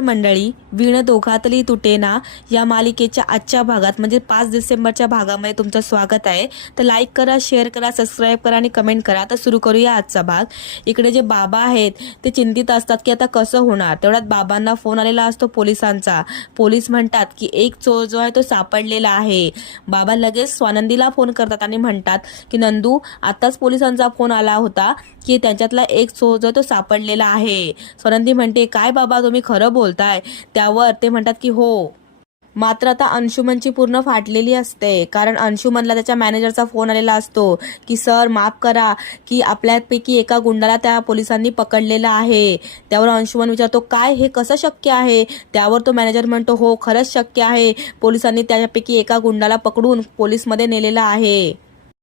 मंडळी, वीण दोघातली तुटेना या मालिकेच्या आजच्या भागात म्हणजे 5 डिसेंबरच्या भागामध्ये तुमचं स्वागत आहे। तर लाईक करा, शेअर करा, सबस्क्राईब करा आणि कमेंट करा। तर सुरू करूया आजचा भाग। इकडे जे बाबा आहेत ते चिंतित असतात की आता कसं होणार। तेवढ्यात बाबांना फोन आलेला असतो पोलिसांचा। पोलीस म्हणतात की एक चोर जो आहे तो सापडलेला आहे। बाबा लगेच स्वानंदीला फोन करतात आणि म्हणतात की नंदू, आताच पोलिसांचा फोन आला होता की त्यांच्यातला एक चोर जो तो सापडलेला आहे। स्वानंदी म्हणते, काय बाबा तुम्ही खरं बोलताय? त्यावर ते म्हणतात की हो, मात्र आता अंशुमनची पूर्ण फाटलेली असते, कारण अंशुमनला त्याच्या मॅनेजरचा फोन आलेला असतो की सर माफ करा की आपल्यापैकी एका गुंडाला त्या पोलिसांनी पकडलेला आहे। त्यावर अंशुमन विचारतो, काय हे कसं शक्य आहे? त्यावर तो मॅनेजर म्हणतो, हो खरंच शक्य आहे, पोलिसांनी त्यापैकी एका गुंडाला पकडून पोलीसमध्ये नेलेला आहे।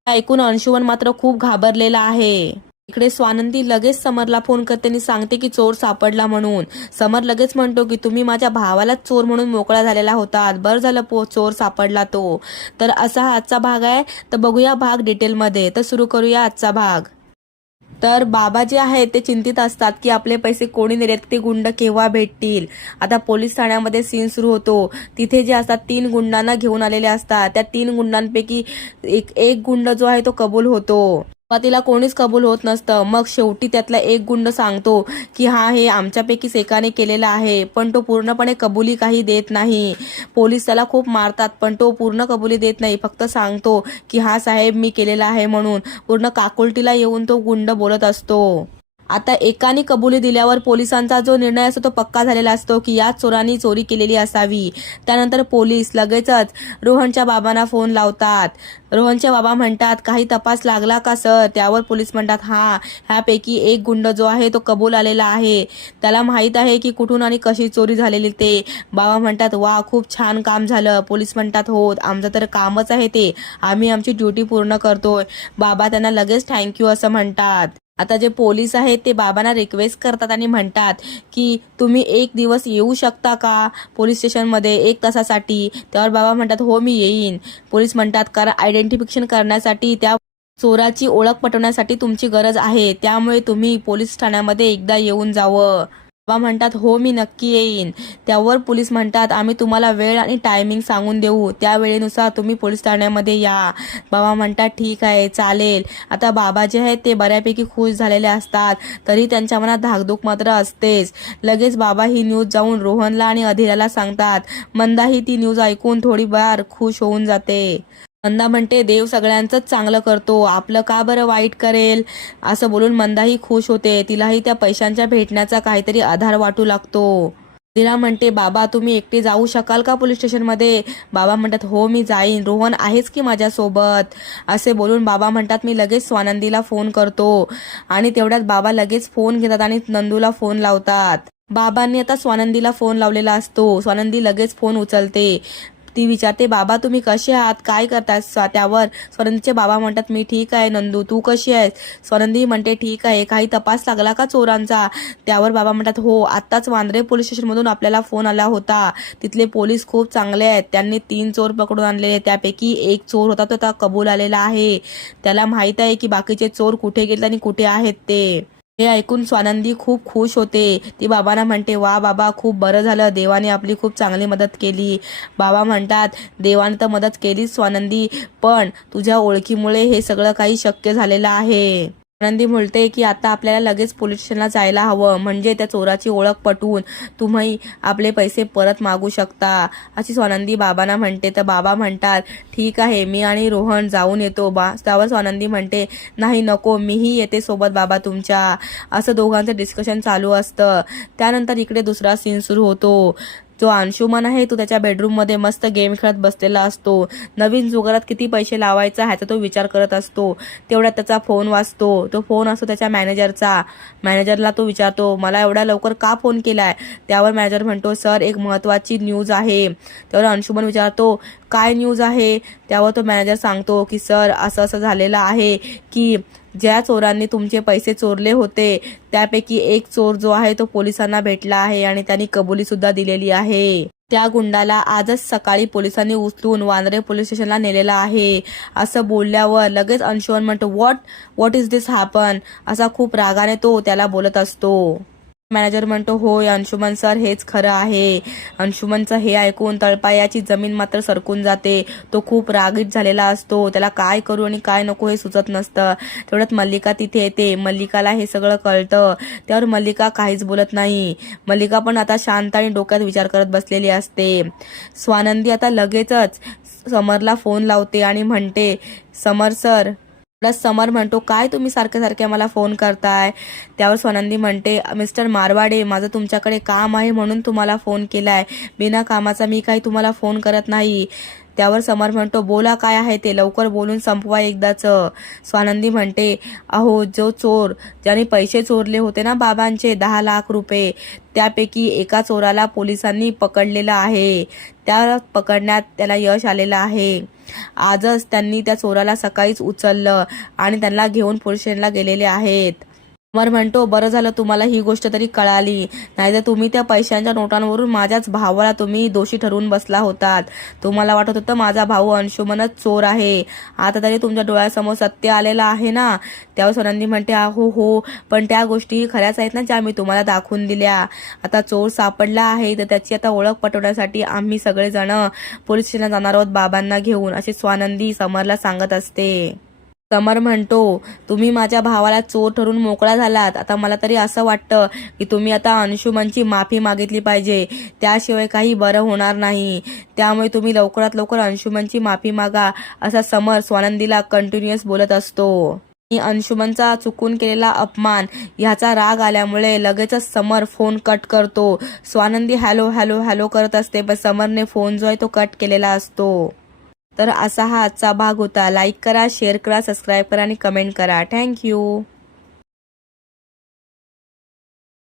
ऐकून अंशुमन मात्र खूप घाबरलेला आहे। इकडे स्वानंदी लगेच समरला फोन करते आणि सांगते की चोर सापडला म्हणून। समर लगेच म्हणतो की तुम्ही माझ्या भावालाच चोर म्हणून मोकळा झालेला होता, बरं झालं चोर सापडला तो। तर असा हा आजचा भाग आहे। तर बघूया भाग डिटेलमध्ये। तर सुरू करूया आजचा भाग। तर बाबा जे आहेत ते चिंतित असतात की आपले पैसे कोणी नेलेत, ते गुंड केव्हा भेटतील। आता पोलीस ठाण्यामध्ये सीन सुरू होतो। तिथे जे असतात 3 गुंडांना घेऊन आलेले असतात। त्या 3 गुंडांपैकी एक गुंड जो आहे तो कबूल होतो। तिला कोणीच कबूल होत नसतं। मग शेवटी त्यातला एक गुंड सांगतो की हा हे आमच्यापैकीच एकाने केलेला आहे, पण तो पूर्णपणे कबुली काही देत नाही। पोलीस त्याला खूप मारतात पण तो पूर्ण कबुली देत नाही, फक्त सांगतो की हा साहेब मी केलेला आहे म्हणून। पूर्ण काकुलटीला येऊन तो गुंड बोलत असतो। आता एकाने कबुली दिल्यावर पोलिसांचा जो निर्णय असतो तो पक्का झालेला असतो की या चोरांनी चोरी केलेली असावी। त्यानंतर पोलीस लगेचच रोहनच्या बाबांना फोन लावतात। रोहनचे बाबा म्हणतात, काही तपास लागला का सर? त्यावर पोलीस म्हणतात, हा, ह्यापैकी एक गुंड जो आहे तो कबूल आलेला आहे, त्याला माहित आहे की कुठून आणि कशी चोरी झालेली ते। बाबा म्हणतात, वा, खूप छान काम झालं। पोलीस म्हणतात, हो, आमचं तर कामच आहे ते, आम्ही आमची ड्युटी पूर्ण करतोय। बाबा त्यांना लगेच थँक्यू असं म्हणतात। आता जे पोलीस आहेत ते बाबांना रिक्वेस्ट करतात आणि म्हणतात की तुम्ही एक दिवस येऊ शकता का पोलीस स्टेशनमध्ये 1 तासासाठी? त्यावर बाबा म्हणतात, हो मी येईन। पोलीस म्हणतात, कारण आयडेंटिफिकेशन करण्यासाठी, त्या चोराची ओळख पटवण्यासाठी तुमची गरज आहे, त्यामुळे तुम्ही पोलीस ठाण्यामध्ये एकदा येऊन जावं। बाबा म्हणतात, हो मी नक्की येईन। त्यावर पोलीस म्हणतात, आम्ही तुम्हाला वेळ आणि टायमिंग सांगून देऊ, त्या वेळेनुसार तुम्ही पोलीस ठाण्यामध्ये या। बाबा म्हणतात, ठीक आहे, चालेल। आता बाबा जे आहेत ते बऱ्यापैकी खुश झालेले असतात, तरी त्यांच्या मनात धाकधूक मात्र असतेच। लगेच बाबा ही न्यूज जाऊन रोहनला आणि अधीराला सांगतात। मंदाही ती न्यूज ऐकून थोडीफार खुश होऊन जाते। मंदा म्हणते, देव सगळ्यांचंच चांगलं करतो, आपलं का बरं वाईट करेल? असं बोलून मंदाही खुश होते। तिलाही त्या पैशांच्या भेटण्याचा काहीतरी आधार वाटू लागतो। अधीरा म्हणते, बाबा तुम्ही एकटे जाऊ शकाल का पोलीस स्टेशनमध्ये? बाबा म्हणतात, हो मी जाईन, रोहन आहेच की माझ्यासोबत। असे बोलून बाबा म्हणतात, मी लगेच स्वानंदीला फोन करतो। आणि तेवढ्यात बाबा लगेच फोन घेतात आणि नंदूला फोन लावतात। बाबांनी आता स्वानंदीला फोन लावलेला असतो। स्वानंदी लगेच फोन उचलते। ती विचारते, बाबा तुम्ही कसे आहात, काय करतात? त्यावर स्वानंदीचे बाबा म्हणतात, मी ठीक आहे नंदू, तू कशी आहेस? स्वानंदी म्हणते, ठीक आहे, काही तपास लागला का चोरांचा? त्यावर बाबा म्हणतात, हो, आत्ताच वांद्रे पोलीस स्टेशनमधून आपल्याला फोन आला होता, तिथले पोलीस खूप चांगले आहेत, त्यांनी 3 चोर पकडून आणले, त्यापैकी एक चोर होता तो कबूल आलेला आहे, त्याला माहित आहे की बाकीचे चोर कुठे गेले आणि कुठे आहेत ते। हे ऐकून स्वानंदी खूप खुश होते। ती बाबांना म्हणते, वा बाबा, खूप बरं झालं, देवाने आपली खूप चांगली मदत केली। बाबा म्हणतात, देवाने तर मदत केलीच स्वानंदी, पण तुझ्या ओळखीमुळे हे सगळं काही शक्य झालेलं आहे। स्वानंदी म्हणते की आता आपल्याला लगेच पोलीस स्टेशनला जायला हवं, म्हणजे त्या चोराची ओळख पटवून तुम्ही आपले पैसे परत मागू शकता, अशी स्वानंदी बाबांना म्हणते। तर बाबा म्हणतात, ठीक आहे, मी आणि रोहन जाऊन येतो। त्यावर स्वानंदी म्हणते, नाही नको, मीही येते सोबत बाबा तुमच्या। असं दोघांचं डिस्कशन चालू असतं। त्यानंतर इकडे दुसरा सीन सुरू होतो। जो अंशुमन आहे तो त्याच्या बेडरूममध्ये मस्त गेम खेळत बसलेला असतो। नवीन जुगारात किती पैसे लावायचा ह्याचा तो विचार करत असतो। तेवढ्यात त्याचा फोन वाजतो। तो फोन असतो त्याच्या मॅनेजरचा। मॅनेजरला तो विचारतो, मला एवढ्या लवकर का फोन केलाय? त्यावर मॅनेजर म्हणतो, सर एक महत्त्वाची न्यूज आहे। त्यावर अंशुमन विचारतो, काय न्यूज आहे? त्यावर तो मॅनेजर सांगतो की सर असं असं झालेलं आहे की ज्या चोरांनी तुमचे पैसे चोरले होते त्यापैकी एक चोर जो आहे तो पोलिसांना भेटला आहे आणि त्यांनी कबुली सुद्धा दिलेली आहे। त्या गुंडाला आजच सकाळी पोलिसांनी उचलून वांद्रे पोलीस स्टेशनला नेलेला आहे। असं बोलल्यावर लगेच अंशुमन म्हणतो, व्हॉट इज दिस हॅपन? असा खूप रागाने तो त्याला बोलत असतो। मॅनेजर म्हणतो, होय अंशुमन सर, हेच खरं आहे. अंशुमनचं हे ऐकून तळपायाची जमीन मात्र सरकून जाते. तो खूप रागीट झालेला असतो. त्याला काय करू आणि काय नको हे सुचत नसतं. तेवढ्यात मल्लिका तिथे येते. मल्लिकाला हे सगळं कळतं. त्यावर मल्लिका काहीच बोलत नाही. मल्लिका पण आता शांत आणि डोक्यात विचार करत बसलेली असते. स्वानंदी आता लगेचच समरला फोन लावते आणि म्हणते, समर सर. प्लस समर म्हणतो, काय तुम्ही सारखे सारखे मला फोन करताय? त्यावर स्वानंदी म्हणते, मिस्टर मारवाडे, माझं तुमच्याकडे काम आहे म्हणून तुम्हाला फोन केलाय. बिना कामाचा मी काही तुम्हाला फोन करत नाही. त्यावर समर म्हणतो, बोला काय आहे ते, लवकर बोलून संपवा एकदाच. स्वानंदी म्हणते, अहो जो चोर ज्याने पैसे चोरले होते ना बाबांचे 10 लाख रुपये, त्यापैकी एका चोराला पोलिसांनी पकडलेलं आहे. त्या पकडण्यात त्याला यश आलेलं आहे. आजच त्यांनी त्या चोराला सकाळीच उचललं आणि त्यांना घेऊन पोलीस स्टेशनला गेलेले आहेत. समर म्हणतो, बरं झालं तुम्हाला ही गोष्ट तरी कळाली, नाहीतर तुम्ही त्या पैशांच्या नोटांवरून माझ्याच भावाला तुम्ही दोषी ठरवून बसला होतात. तुम्हाला वाटत होतं माझा भाऊ अंशुमनच चोर आहे. आता तरी तुमच्या डोळ्यासमोर सत्य आलेलं आहे ना. त्यावर स्वानंदी म्हणते, हो, पण त्या गोष्टी खऱ्याच आहेत ना ज्या मी तुम्हाला दाखवून दिल्या. आता चोर सापडला आहे तर त्याची आता ओळख पटवण्यासाठी आम्ही सगळेजण पोलीस स्टेशनला जाणार आहोत बाबांना घेऊन, असे स्वानंदी समरला सांगत असते. समर म्हणतो, तुम्ही माझ्या भावाला चोर ठरून मोकळा झालात. आता मला तरी असं वाटतं की तुम्ही आता अंशुमनची माफी मागितली पाहिजे. त्याशिवाय काही बरं होणार नाही. त्यामुळे तुम्ही लवकरात लवकर अंशुमनची माफी मागा, असा समर स्वानंदीला कंटिन्युअस बोलत असतो. अंशुमनचा चुकून केलेला अपमान ह्याचा राग आल्यामुळे लगेचच समर फोन कट करतो. स्वानंदी हॅलो हॅलो हॅलो करत असते, पण समरने फोन जो आहे तो कट केलेला असतो. तर असा हा आजचा भाग होता. लाईक करा, शेअर करा, सबस्क्राईब करा आणि कमेंट करा. थँक्यू.